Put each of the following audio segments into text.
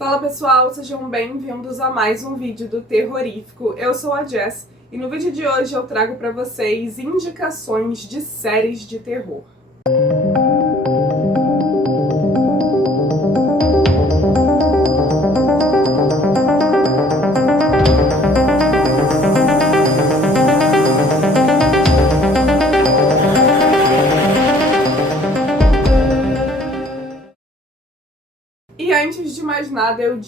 Fala pessoal, sejam bem-vindos a mais um vídeo do Terrorífico. Eu sou a Jess e no vídeo de hoje eu trago para vocês indicações de séries de terror. E antes de mais nada eu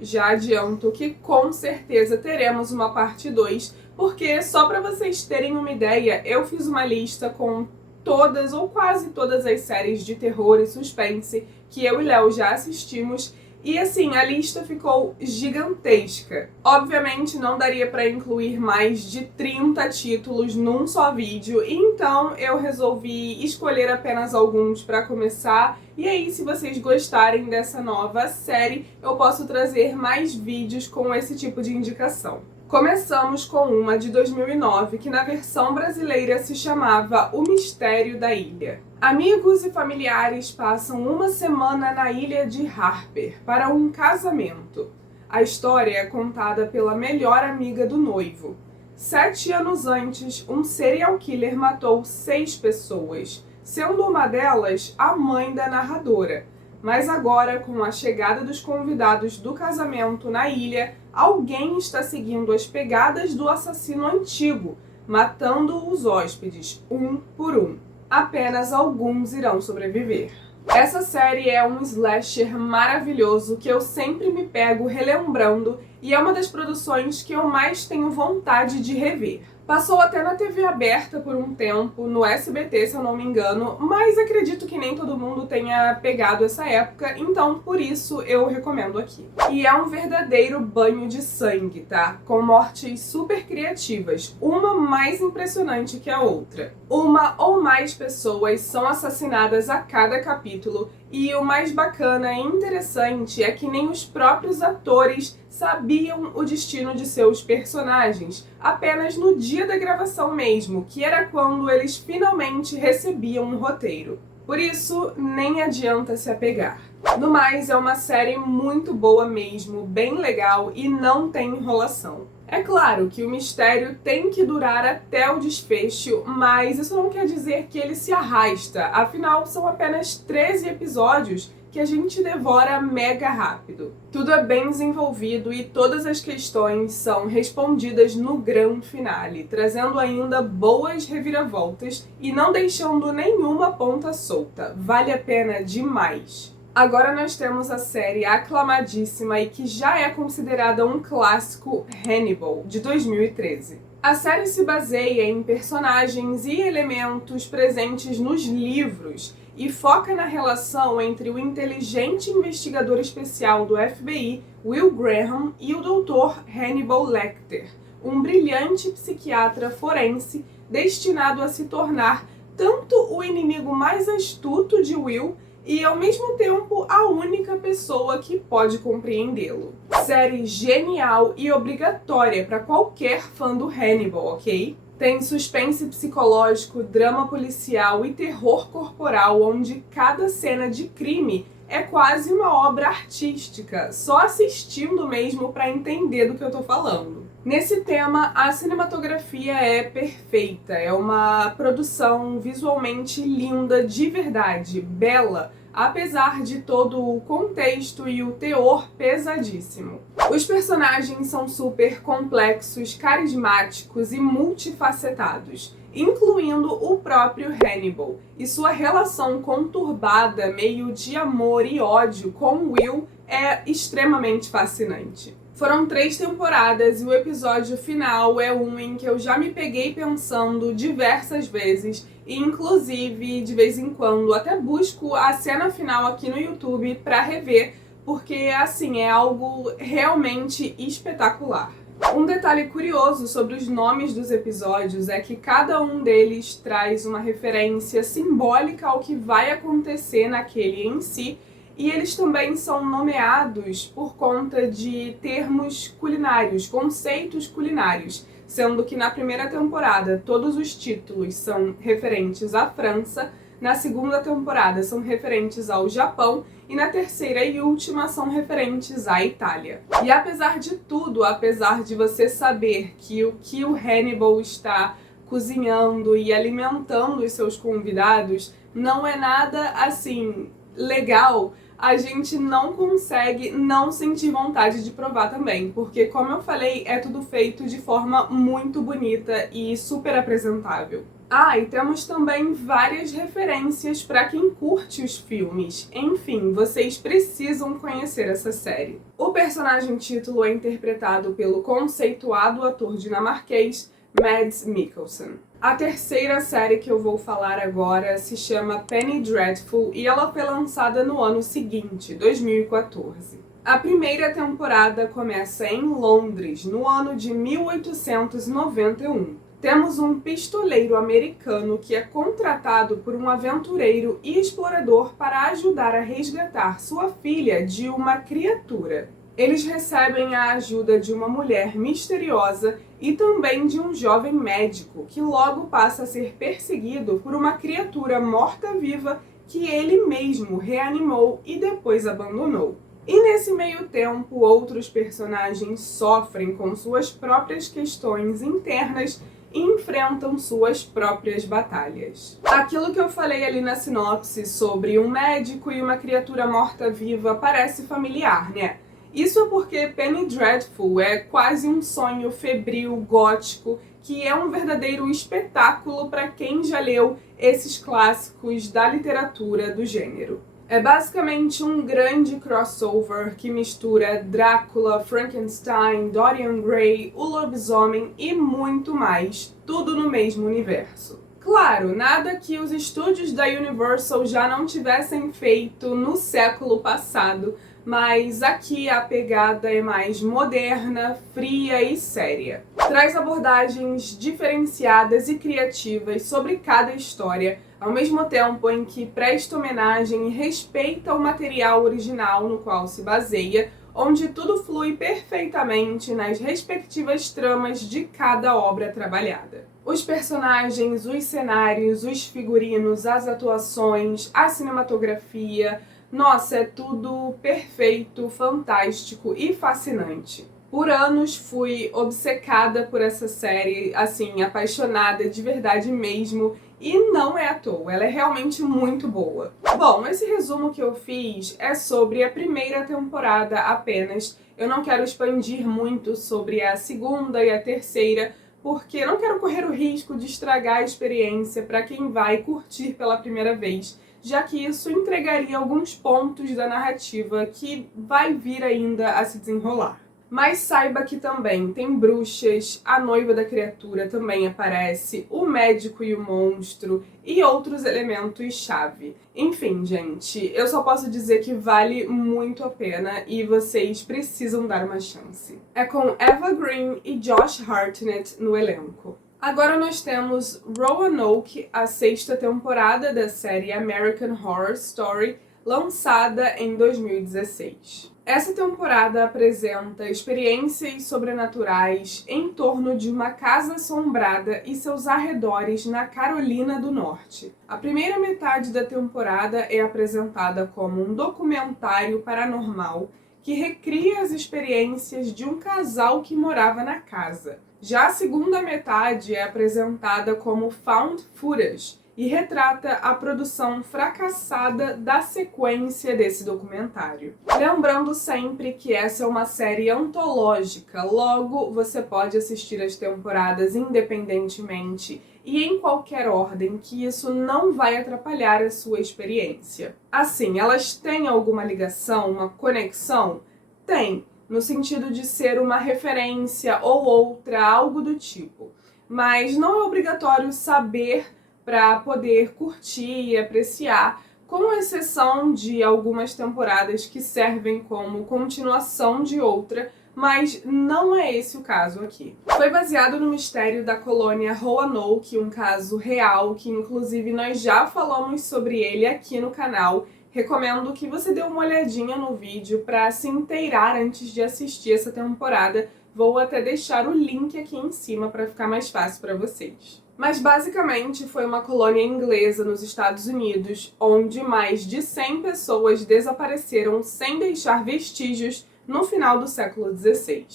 já adianto que com certeza teremos uma parte 2, porque só para vocês terem uma ideia, eu fiz uma lista com todas ou quase todas as séries de terror e suspense que eu e Léo já assistimos. E assim, a lista ficou gigantesca. Obviamente não daria para incluir mais de 30 títulos num só vídeo, então eu resolvi escolher apenas alguns para começar. E aí, se vocês gostarem dessa nova série, eu posso trazer mais vídeos com esse tipo de indicação. Começamos com uma de 2009, que na versão brasileira se chamava O Mistério da Ilha. Amigos e familiares passam uma semana na ilha de Harper para um casamento. A história é contada pela melhor amiga do noivo. 7 anos antes, um serial killer matou 6 pessoas, sendo uma delas a mãe da narradora. Mas agora, com a chegada dos convidados do casamento na ilha, alguém está seguindo as pegadas do assassino antigo, matando os hóspedes, um por um. Apenas alguns irão sobreviver. Essa série é um slasher maravilhoso que eu sempre me pego relembrando e é uma das produções que eu mais tenho vontade de rever. Passou até na TV aberta por um tempo, no SBT se eu não me engano, mas acredito que nem todo mundo tenha pegado essa época, então por isso eu recomendo aqui. E é um verdadeiro banho de sangue, tá? Com mortes super criativas, uma mais impressionante que a outra. Uma ou mais pessoas são assassinadas a cada capítulo, e o mais bacana e interessante é que nem os próprios atores sabiam o destino de seus personagens, apenas no dia da gravação mesmo, que era quando eles finalmente recebiam um roteiro. Por isso, nem adianta se apegar. No mais, é uma série muito boa mesmo, bem legal e não tem enrolação. É claro que o mistério tem que durar até o desfecho, mas isso não quer dizer que ele se arrasta, afinal são apenas 13 episódios que a gente devora mega rápido. Tudo é bem desenvolvido e todas as questões são respondidas no grande finale, trazendo ainda boas reviravoltas e não deixando nenhuma ponta solta. Vale a pena demais. Agora nós temos a série aclamadíssima e que já é considerada um clássico, Hannibal, de 2013. A série se baseia em personagens e elementos presentes nos livros e foca na relação entre o inteligente investigador especial do FBI, Will Graham, e o Dr. Hannibal Lecter, um brilhante psiquiatra forense destinado a se tornar tanto o inimigo mais astuto de Will e, ao mesmo tempo, a única pessoa que pode compreendê-lo. Série genial e obrigatória para qualquer fã do Hannibal, ok? Tem suspense psicológico, drama policial e terror corporal, onde cada cena de crime é quase uma obra artística, só assistindo mesmo para entender do que eu tô falando. Nesse tema, a cinematografia é perfeita, é uma produção visualmente linda de verdade, bela, apesar de todo o contexto e o teor pesadíssimo. Os personagens são super complexos, carismáticos e multifacetados, incluindo o próprio Hannibal, e sua relação conturbada, meio de amor e ódio com Will, é extremamente fascinante. Foram 3 temporadas e o episódio final é um em que eu já me peguei pensando diversas vezes e inclusive de vez em quando até busco a cena final aqui no YouTube para rever, porque assim é algo realmente espetacular. Um detalhe curioso sobre os nomes dos episódios é que cada um deles traz uma referência simbólica ao que vai acontecer naquele em si, e eles também são nomeados por conta de termos culinários, conceitos culinários, sendo que na primeira temporada todos os títulos são referentes à França, na segunda temporada são referentes ao Japão e na terceira e última são referentes à Itália. E apesar de tudo, apesar de você saber que o Hannibal está cozinhando e alimentando os seus convidados não é nada assim legal, a gente não consegue não sentir vontade de provar também, porque como eu falei, é tudo feito de forma muito bonita e super apresentável. Ah, e temos também várias referências para quem curte os filmes. Enfim, vocês precisam conhecer essa série. O personagem título é interpretado pelo conceituado ator dinamarquês Mads Mikkelsen. A terceira série que eu vou falar agora se chama Penny Dreadful e ela foi lançada no ano seguinte, 2014. A primeira temporada começa em Londres, no ano de 1891. Temos um pistoleiro americano que é contratado por um aventureiro e explorador para ajudar a resgatar sua filha de uma criatura. Eles recebem a ajuda de uma mulher misteriosa e também de um jovem médico que logo passa a ser perseguido por uma criatura morta-viva que ele mesmo reanimou e depois abandonou. E nesse meio tempo, outros personagens sofrem com suas próprias questões internas e enfrentam suas próprias batalhas. Aquilo que eu falei ali na sinopse sobre um médico e uma criatura morta-viva parece familiar, né? Isso é porque Penny Dreadful é quase um sonho febril gótico que é um verdadeiro espetáculo para quem já leu esses clássicos da literatura do gênero. É basicamente um grande crossover que mistura Drácula, Frankenstein, Dorian Gray, o lobisomem e muito mais, tudo no mesmo universo. Claro, nada que os estúdios da Universal já não tivessem feito no século passado, mas aqui a pegada é mais moderna, fria e séria. Traz abordagens diferenciadas e criativas sobre cada história, ao mesmo tempo em que presta homenagem e respeita o material original no qual se baseia, onde tudo flui perfeitamente nas respectivas tramas de cada obra trabalhada. Os personagens, os cenários, os figurinos, as atuações, a cinematografia, nossa, é tudo perfeito, fantástico e fascinante. Por anos fui obcecada por essa série, assim, apaixonada de verdade mesmo, e não é à toa, ela é realmente muito boa. Bom, esse resumo que eu fiz é sobre a primeira temporada apenas. Eu não quero expandir muito sobre a segunda e a terceira, porque não quero correr o risco de estragar a experiência para quem vai curtir pela primeira vez, já que isso entregaria alguns pontos da narrativa que vai vir ainda a se desenrolar. Mas saiba que também tem bruxas, a noiva da criatura também aparece, o médico e o monstro e outros elementos-chave. Enfim, gente, eu só posso dizer que vale muito a pena e vocês precisam dar uma chance. É com Eva Green e Josh Hartnett no elenco. Agora nós temos Roanoke, a sexta temporada da série American Horror Story, lançada em 2016. Essa temporada apresenta experiências sobrenaturais em torno de uma casa assombrada e seus arredores na Carolina do Norte. A primeira metade da temporada é apresentada como um documentário paranormal que recria as experiências de um casal que morava na casa. Já a segunda metade é apresentada como found footage e retrata a produção fracassada da sequência desse documentário. Lembrando sempre que essa é uma série antológica, logo você pode assistir as temporadas independentemente e em qualquer ordem, que isso não vai atrapalhar a sua experiência. Assim, elas têm alguma ligação, uma conexão? Tem, no sentido de ser uma referência ou outra, algo do tipo. Mas não é obrigatório saber para poder curtir e apreciar, com exceção de algumas temporadas que servem como continuação de outra, mas não é esse o caso aqui. Foi baseado no mistério da colônia Roanoke, um caso real que inclusive nós já falamos sobre ele aqui no canal. Recomendo que você dê uma olhadinha no vídeo para se inteirar antes de assistir essa temporada, Vou até deixar o link aqui em cima para ficar mais fácil para vocês. Mas basicamente foi uma colônia inglesa nos Estados Unidos, onde mais de 100 pessoas desapareceram sem deixar vestígios no final do século XVI.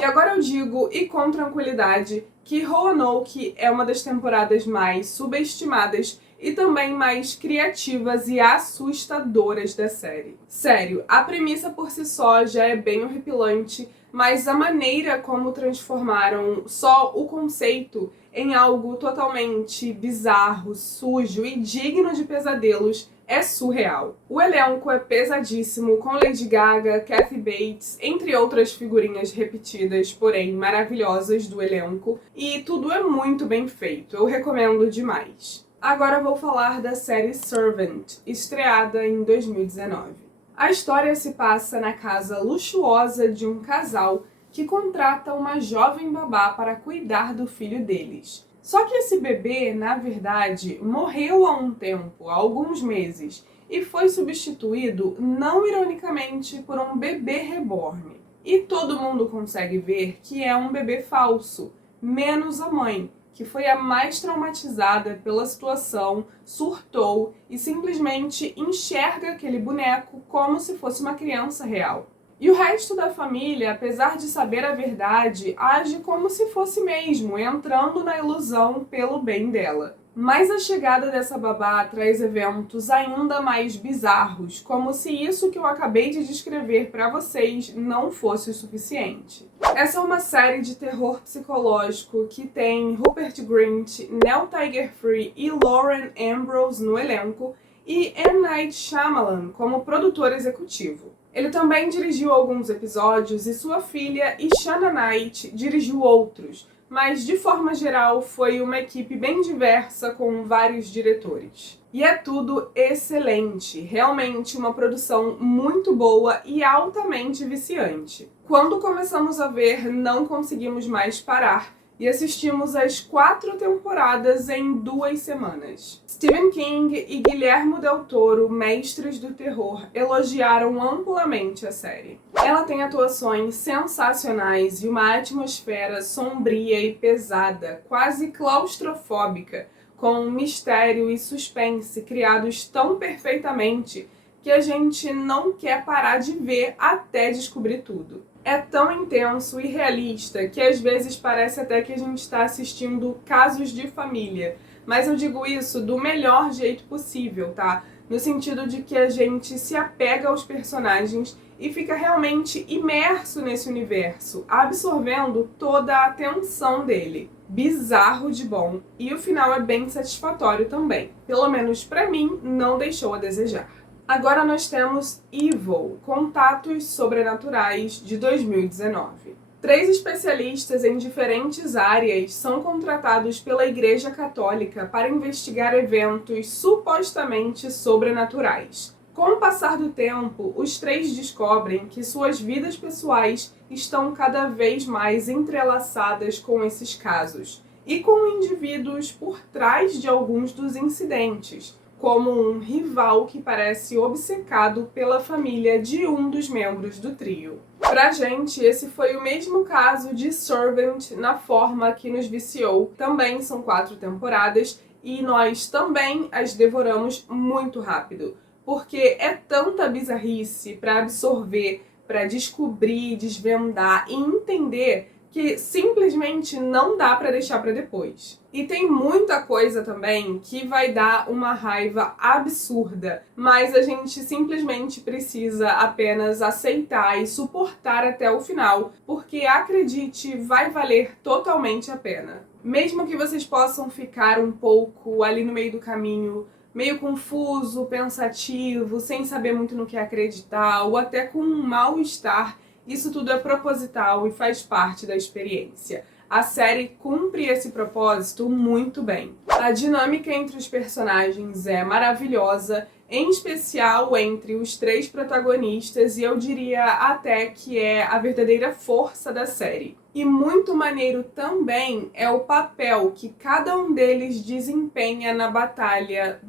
E agora eu digo, e com tranquilidade, que Roanoke é uma das temporadas mais subestimadas e também mais criativas e assustadoras da série. Sério, a premissa por si só já é bem horripilante, mas a maneira como transformaram só o conceito em algo totalmente bizarro, sujo e digno de pesadelos é surreal. O elenco é pesadíssimo, com Lady Gaga, Kathy Bates, entre outras figurinhas repetidas, porém maravilhosas do elenco, e tudo é muito bem feito, eu recomendo demais. Agora vou falar da série Servant, estreada em 2019. A história se passa na casa luxuosa de um casal que contrata uma jovem babá para cuidar do filho deles. Só que esse bebê, na verdade, morreu há um tempo, há alguns meses, e foi substituído, não ironicamente, por um bebê reborn. E todo mundo consegue ver que é um bebê falso, menos a mãe, que foi a mais traumatizada pela situação, surtou e simplesmente enxerga aquele boneco como se fosse uma criança real. E o resto da família, apesar de saber a verdade, age como se fosse mesmo, entrando na ilusão pelo bem dela. Mas a chegada dessa babá traz eventos ainda mais bizarros, como se isso que eu acabei de descrever para vocês não fosse o suficiente. Essa é uma série de terror psicológico que tem Rupert Grint, Nell Tiger-Free e Lauren Ambrose no elenco e M. Night Shyamalan como produtor executivo. Ele também dirigiu alguns episódios e sua filha Ishana Knight dirigiu outros, mas de forma geral foi uma equipe bem diversa com vários diretores. E é tudo excelente, realmente uma produção muito boa e altamente viciante. Quando começamos a ver, não conseguimos mais parar e assistimos as 4 temporadas em 2 semanas. Stephen King e Guillermo del Toro, mestres do terror, elogiaram amplamente a série. Ela tem atuações sensacionais e uma atmosfera sombria e pesada, quase claustrofóbica, com mistério e suspense criados tão perfeitamente que a gente não quer parar de ver até descobrir tudo. É tão intenso e realista que às vezes parece até que a gente está assistindo Casos de Família, mas eu digo isso do melhor jeito possível, tá? No sentido de que a gente se apega aos personagens e fica realmente imerso nesse universo, absorvendo toda a atenção dele. Bizarro de bom, e o final é bem satisfatório também. Pelo menos pra mim, não deixou a desejar. Agora nós temos Evil, Contatos Sobrenaturais, de 2019. 3 especialistas em diferentes áreas são contratados pela Igreja Católica para investigar eventos supostamente sobrenaturais. Com o passar do tempo, os 3 descobrem que suas vidas pessoais estão cada vez mais entrelaçadas com esses casos e com indivíduos por trás de alguns dos incidentes, como um rival que parece obcecado pela família de um dos membros do trio. Pra gente, esse foi o mesmo caso de Servant na forma que nos viciou. Também são 4 temporadas e nós também as devoramos muito rápido, porque é tanta bizarrice pra absorver, pra descobrir, desvendar e entender que simplesmente não dá pra deixar pra depois. E tem muita coisa também que vai dar uma raiva absurda, mas a gente simplesmente precisa apenas aceitar e suportar até o final, porque acredite, vai valer totalmente a pena. Mesmo que vocês possam ficar um pouco ali no meio do caminho, meio confuso, pensativo, sem saber muito no que acreditar, ou até com um mal-estar, isso tudo é proposital e faz parte da experiência. A série cumpre esse propósito muito bem. A dinâmica entre os personagens é maravilhosa, em especial entre os 3 protagonistas, e eu diria até que é a verdadeira força da série. E muito maneiro também é o papel que cada um deles desempenha na batalha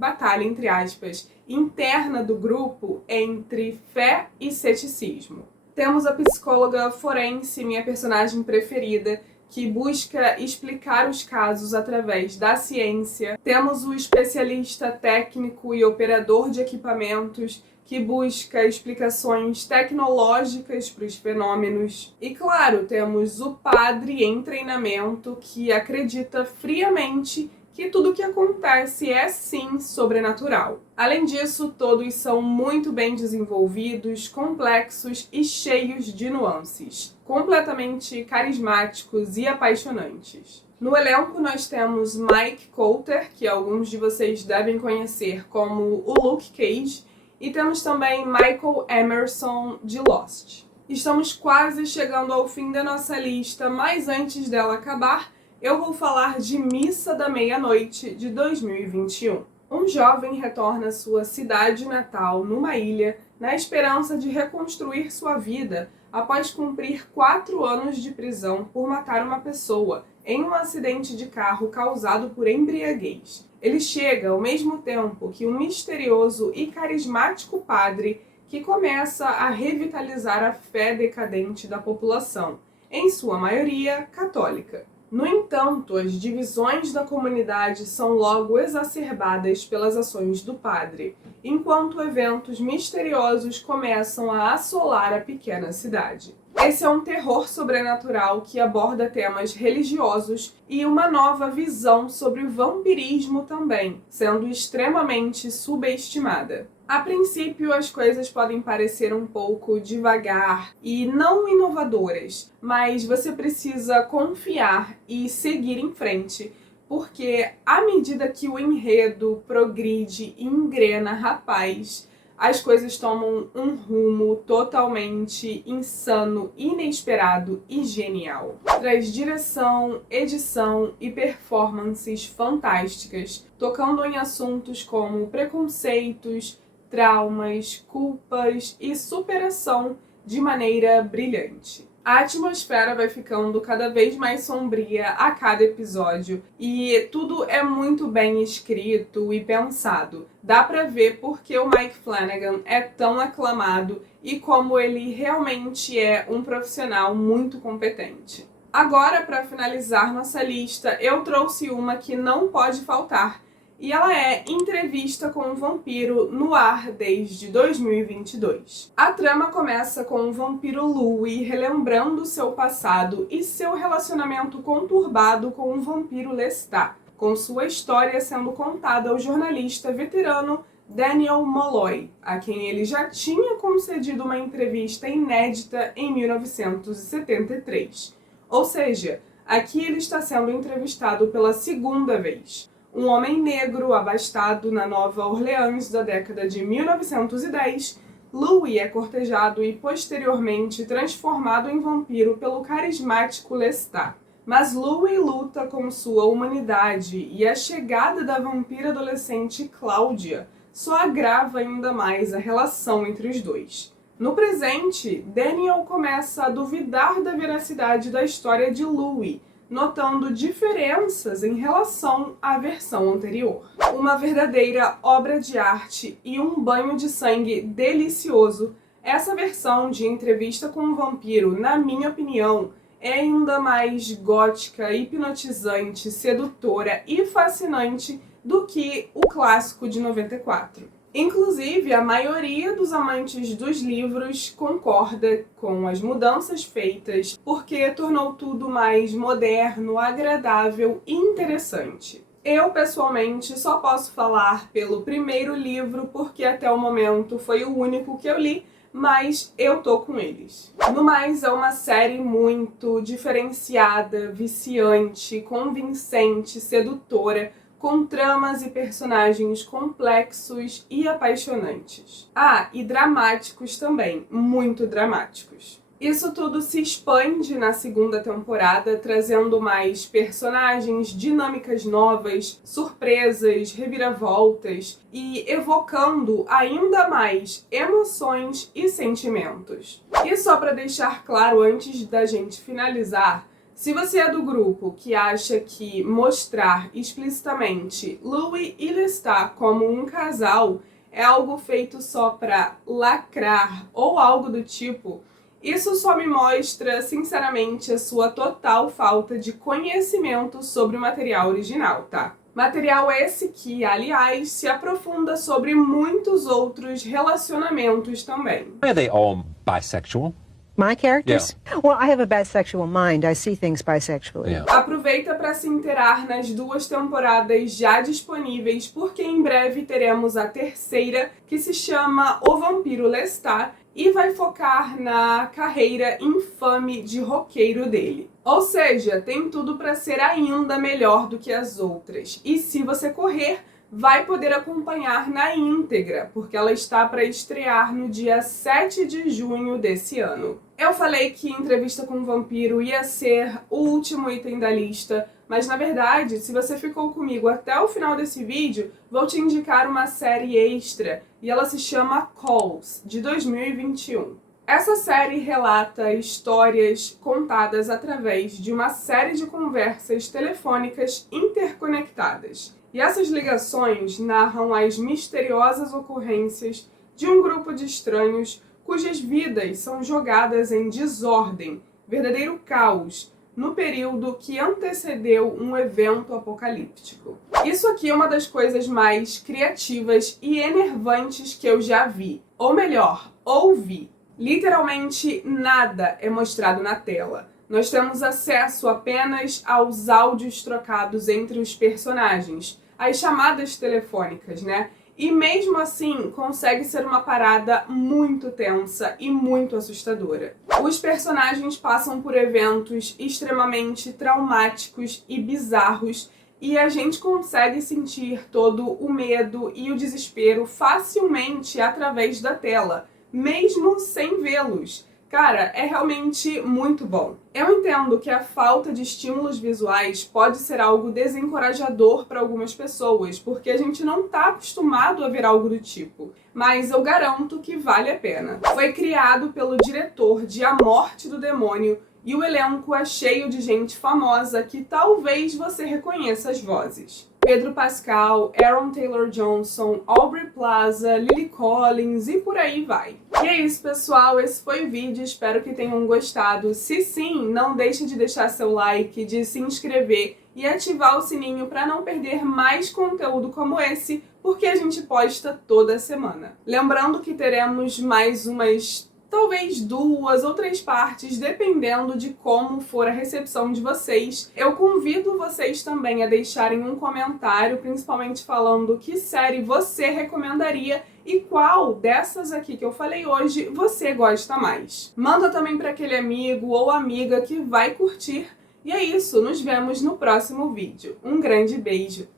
entre aspas, interna do grupo entre fé e ceticismo. Temos a psicóloga forense, minha personagem preferida, que busca explicar os casos através da ciência. Temos o especialista técnico e operador de equipamentos, que busca explicações tecnológicas para os fenômenos. E claro, temos o padre em treinamento, que acredita friamente que tudo o que acontece é sim sobrenatural. Além disso, todos são muito bem desenvolvidos, complexos e cheios de nuances, completamente carismáticos e apaixonantes. No elenco nós temos Mike Colter, que alguns de vocês devem conhecer como o Luke Cage, e temos também Michael Emerson de Lost. Estamos quase chegando ao fim da nossa lista, mas antes dela acabar, eu vou falar de Missa da Meia-Noite de 2021. Um jovem retorna à sua cidade natal, numa ilha, na esperança de reconstruir sua vida após cumprir 4 anos de prisão por matar uma pessoa em um acidente de carro causado por embriaguez. Ele chega ao mesmo tempo que um misterioso e carismático padre que começa a revitalizar a fé decadente da população, em sua maioria católica. No entanto, as divisões da comunidade são logo exacerbadas pelas ações do padre, enquanto eventos misteriosos começam a assolar a pequena cidade. Esse é um terror sobrenatural que aborda temas religiosos e uma nova visão sobre o vampirismo também, sendo extremamente subestimada. A princípio, as coisas podem parecer um pouco devagar e não inovadoras, mas você precisa confiar e seguir em frente, porque à medida que o enredo progride e engrena, rapaz, as coisas tomam um rumo totalmente insano, inesperado e genial. Traz direção, edição e performances fantásticas, tocando em assuntos como preconceitos, traumas, culpas e superação de maneira brilhante. A atmosfera vai ficando cada vez mais sombria a cada episódio e tudo é muito bem escrito e pensado. Dá pra ver porque o Mike Flanagan é tão aclamado e como ele realmente é um profissional muito competente. Agora, para finalizar nossa lista, eu trouxe uma que não pode faltar, e ela é Entrevista com um Vampiro no ar desde 2022. A trama começa com o vampiro Louis relembrando seu passado e seu relacionamento conturbado com o vampiro Lestat, com sua história sendo contada ao jornalista veterano Daniel Molloy, a quem ele já tinha concedido uma entrevista inédita em 1973. Ou seja, aqui ele está sendo entrevistado pela segunda vez. Um homem negro abastado na Nova Orleans da década de 1910, Louis é cortejado e posteriormente transformado em vampiro pelo carismático Lestat. Mas Louis luta com sua humanidade e a chegada da vampira adolescente Cláudia só agrava ainda mais a relação entre os dois. No presente, Daniel começa a duvidar da veracidade da história de Louis, notando diferenças em relação à versão anterior. Uma verdadeira obra de arte e um banho de sangue delicioso, essa versão de Entrevista com um Vampiro, na minha opinião, é ainda mais gótica, hipnotizante, sedutora e fascinante do que o clássico de 94. Inclusive, a maioria dos amantes dos livros concorda com as mudanças feitas, porque tornou tudo mais moderno, agradável e interessante. Eu, pessoalmente, só posso falar pelo primeiro livro, porque até o momento foi o único que eu li, mas eu tô com eles. No mais, é uma série muito diferenciada, viciante, convincente, sedutora, com tramas e personagens complexos e apaixonantes. Ah, e dramáticos também, muito dramáticos. Isso tudo se expande na segunda temporada, trazendo mais personagens, dinâmicas novas, surpresas, reviravoltas e evocando ainda mais emoções e sentimentos. E só para deixar claro antes da gente finalizar, se você é do grupo que acha que mostrar explicitamente Louis e Lestat como um casal é algo feito só para lacrar ou algo do tipo, Isso só me mostra, sinceramente, a sua total falta de conhecimento sobre o material original, tá? Material esse que, aliás, se aprofunda sobre muitos outros relacionamentos também. Are they all bisexual? My characters? Yeah. Well, I have a bisexual mind. I see things bisexually. Yeah. Aproveita para se inteirar nas 2 temporadas já disponíveis, porque em breve teremos a 3ª, que se chama O Vampiro Lestat, e vai focar na carreira infame de roqueiro dele. Ou seja, tem tudo para ser ainda melhor do que as outras. E se você correr, vai poder acompanhar na íntegra, porque ela está para estrear no dia 7 de junho desse ano. Eu falei que Entrevista com o Vampiro ia ser o último item da lista, mas na verdade, se você ficou comigo até o final desse vídeo, vou te indicar uma série extra, e ela se chama Calls, de 2021. Essa série relata histórias contadas através de uma série de conversas telefônicas interconectadas. E essas ligações narram as misteriosas ocorrências de um grupo de estranhos cujas vidas são jogadas em desordem, verdadeiro caos, no período que antecedeu um evento apocalíptico. Isso aqui é uma das coisas mais criativas e enervantes que eu já vi. Ou melhor, ouvi. Literalmente nada é mostrado na tela. Nós temos acesso apenas aos áudios trocados entre os personagens, as chamadas telefônicas, né? E mesmo assim, consegue ser uma parada muito tensa e muito assustadora. Os personagens passam por eventos extremamente traumáticos e bizarros, e a gente consegue sentir todo o medo e o desespero facilmente através da tela, mesmo sem vê-los. Cara, é realmente muito bom. Eu entendo que a falta de estímulos visuais pode ser algo desencorajador para algumas pessoas, porque a gente não está acostumado a ver algo do tipo, mas eu garanto que vale a pena. Foi criado pelo diretor de A Morte do Demônio e o elenco é cheio de gente famosa que talvez você reconheça as vozes. Pedro Pascal, Aaron Taylor-Johnson, Aubrey Plaza, Lily Collins e por aí vai. E é isso, pessoal, esse foi o vídeo, espero que tenham gostado. Se sim, não deixe de deixar seu like, de se inscrever e ativar o sininho para não perder mais conteúdo como esse, porque a gente posta toda semana. Lembrando que teremos mais umas talvez 2 ou 3 partes, dependendo de como for a recepção de vocês. Eu convido vocês também a deixarem um comentário, principalmente falando que série você recomendaria e qual dessas aqui que eu falei hoje você gosta mais. Manda também para aquele amigo ou amiga que vai curtir. E é isso, nos vemos no próximo vídeo. Um grande beijo!